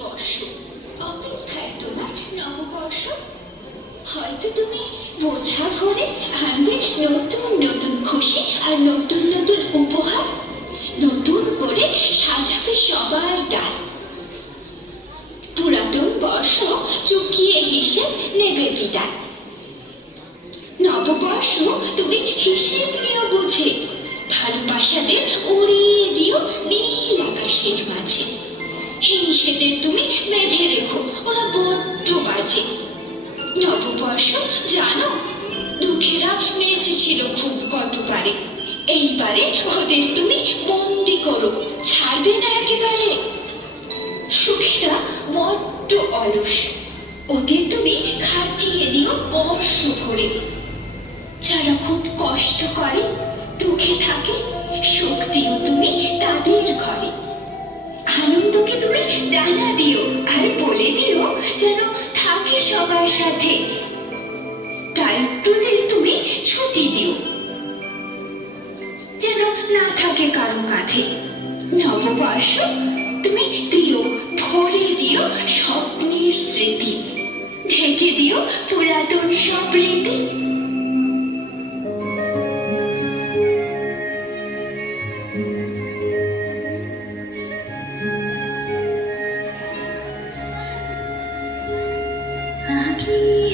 বর্ষ, অপেক্ষায় তোমার নববর্ষ। হয়তো তুমি বোঝা ভরে আনবে নতুন নতুন খুশি আর নতুন নতুন উপহার, নতুন করে সাজাবে সবার ডাল। পুরাতন বর্ষ চুকিয়ে হিসেব নেবে বিদায়। নববর্ষ তুমি হিসেব নিও বুঝে, ভালোবাসাদের উড়িয়ে দিও নীল আকাশের মাঝে। হিংসেদের তুমি বেঁধে রেখো, ওরা বড্ড বাজে। নববর্ষ জানো, দুঃখেরা নেচেছিল খুব কতবারে, এইবারে ওদের তুমি বন্দি করো, ছাড়বে না একেবারে। সুখেরা বড্ড অলস, ওদের তুমি খাটিয়ে দিও বর্ষ ভরে। যারা খুব কষ্ট করে দুঃখে থাকে, সুখ দিও তুমি তাদের ঘরে। আনন্দকে তুমি ডানা দিও আর বলে দিও যেন থাকে সবার সাথে। দায়িত্বদের তুমি ছুটি দিও যেন না থাকে কারো কাঁধে। নববর্ষ তুমি দিও, ভরে দিও স্বপ্নের স্মৃতি, ঢেকে দিও পুরাতন সব রীতি।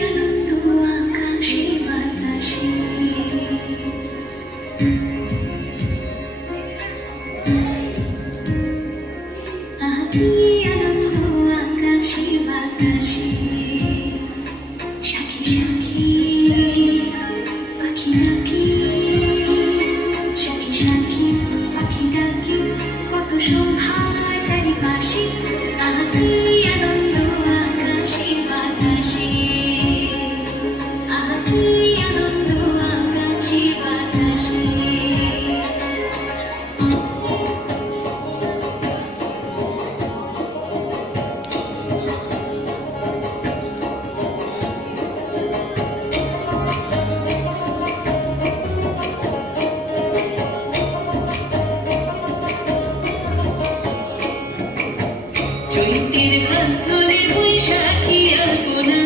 আনন্দ আকাশে বাতাসে, আনন্দ আকাশে বাতাসে, সাথী সাথী পাখি ডাকে, সাথী সাথী পাখি ডাকে, কত শোভা চারিপাশে। আনন্দ আকাশে বাতাসে, আনন্দ আকাশে বাতাসে। চৈত্রের হাত ধরে বৈশাখী আলপনা,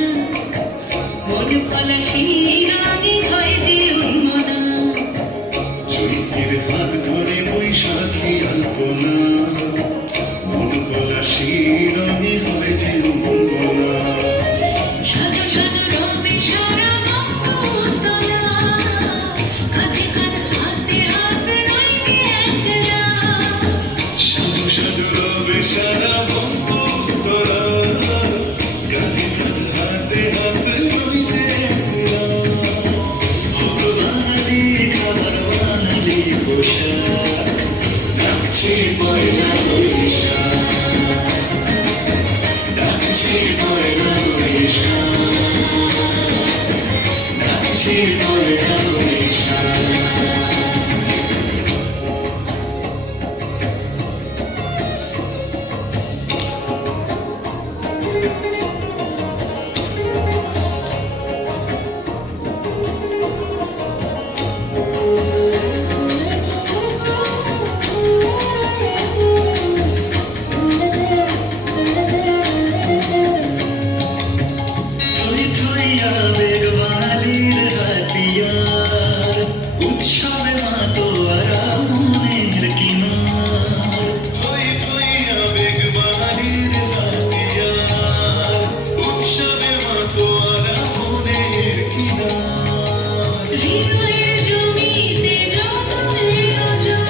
মন পলাশি রঙে হয় যে উন্মনা। চৈত্রের হাত ধরে বৈশাখী আলপনা, মন পলাশি রঙে হয় যে উন্মনা। সাজো সাজো রবে সারা বন্ধুতলা, কাঁধে কাঁধ হাতে হাতে রই যে একলা। সাজো সাজো রবে সারা বন্ধু তোরা, কাঁধে কাঁধ হাতে হাতে রই যে একলা। হতো বাঙালি খাবার বাঙালি পোশাক, ডাকছে পয়লা বৈশাখ, ডাকছে পয়লা বৈশাখ, ডাকছে পয়লা বৈশাখ। থই থই আবেগ বাঙালির হাতিয়ার, উৎসবে মাতোয়ারা মনের কিনার। থই থই আবেগ বাঙালির হাতিয়ার, উৎসবে মাতোয়ারা মনের কিনার। হৃদয়ের জমিতে যত নিরঞ্জন,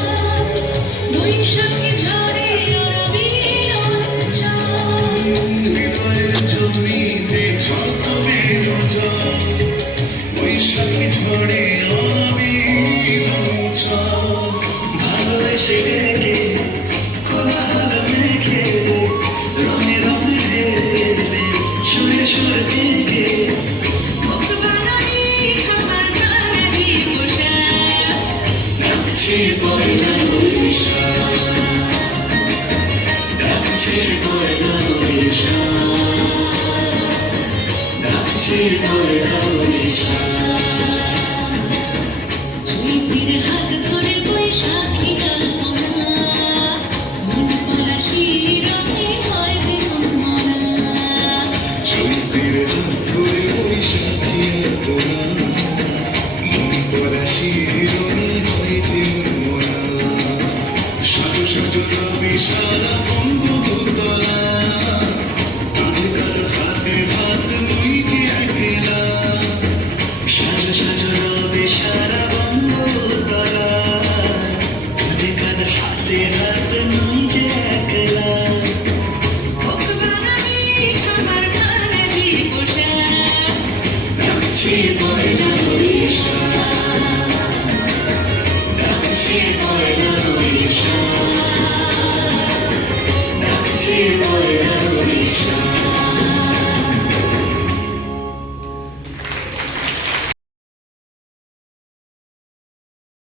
বৈশাখী ঝরে অরবির অঞ্চল। হৃদয়ের জমিতে যত বিরোজন, বৈশাখী ঝড়ে অনাবিল উচ্ছল। ভালোবেসে গেলে কোলাহল মেঘে, রঙে রঙ ঢেলে সুরে সুরে থেকে। মুখ বাঙালি খাবার বাঙালি পোশাক, ডাকছে পয়লা বৈশাখ, ডাকছে পয়লা বৈশাখ, ডাকছে পয়লা বৈশাখ। চৈত্রের হাত ধরে বৈশাখী আলপনা, মন পলাশি রঙে হয় যে উন্মনা। সারা